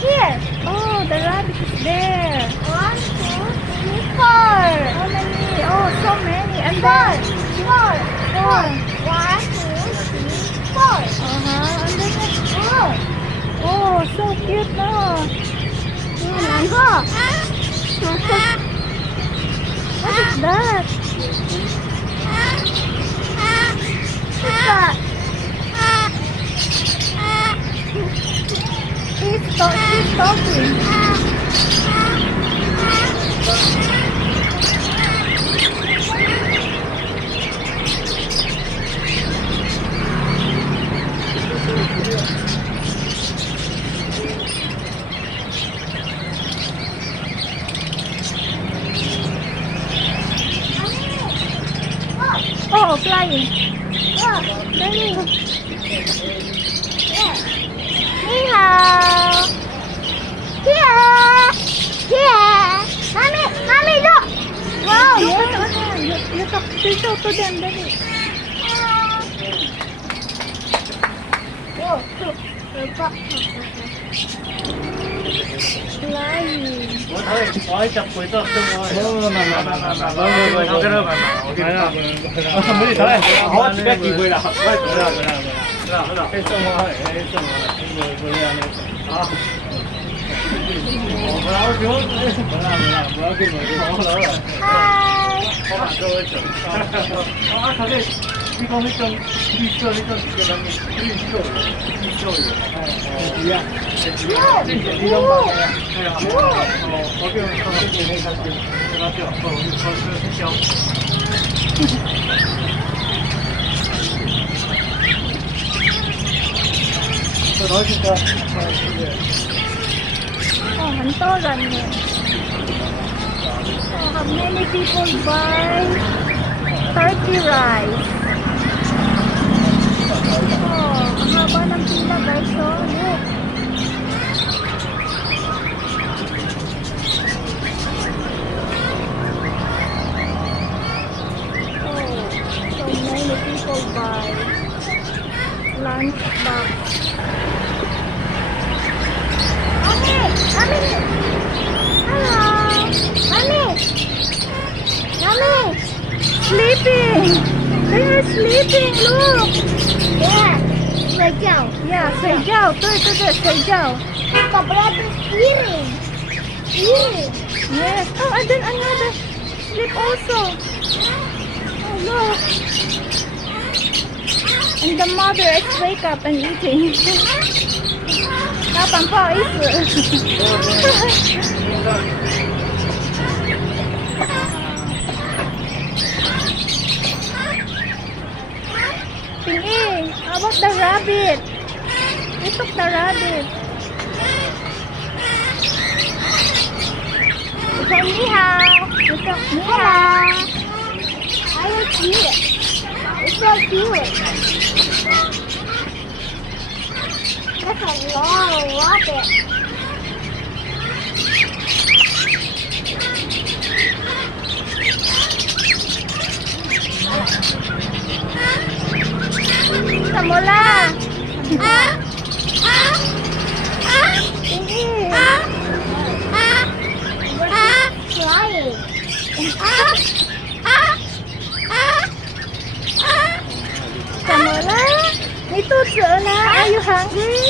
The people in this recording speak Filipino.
here. Oh, the rabbit is there. 1, 2, 3, 4. How many? Oh, so many. And Four. then, Four. four. 1, 2, 3, 4. And then, Oh. oh, so cute, no? Go. What is that? What's that? He's talking. Oh, flying. Oh. There you go. Yeah. Ni hao. Here. Here. Mommy, look. Wow, you talk to them, dali. Oh, look. Flying. Nói chập cuối tuần không nói. Không cái đâu mà. Không biết thế. Họ chỉ biết gì vậy là. Cái xong rồi, cái xong rồi. Vừa lên này. Bravo chú. Bravo cái người đó đó. Hi. Có bạn tôi chụp. Thật đấy. Đi con đi chơi cái đó đi chơi. Đi à. Đi đâu mà này à? Có cái gì hay sao chứ? Nó kiểu có thích chơi. Tôi nói chúng ta. Oh, hanto ran mo. Oh, how many people buy turkey rice? Oh, ang haba ng pila guys. Oh, look. Oh, so many people buy lunch box. Mommy. Hello. Mommy. Sleeping! They are sleeping, look! Yeah. 睡觉. Yeah, 睡觉，对，睡觉。 The bread is eating. Yes. Oh, and then another sleep also. Oh, look. And the mother is wake up and eating. 老板不好意思。Pingy, how about the rabbit? We took the rabbit. Okay, ni hao. We took Hello. How you cute? It's so cute. That's a long rabbit. Samula. Flying. Samula. May tutso na. Are you hungry?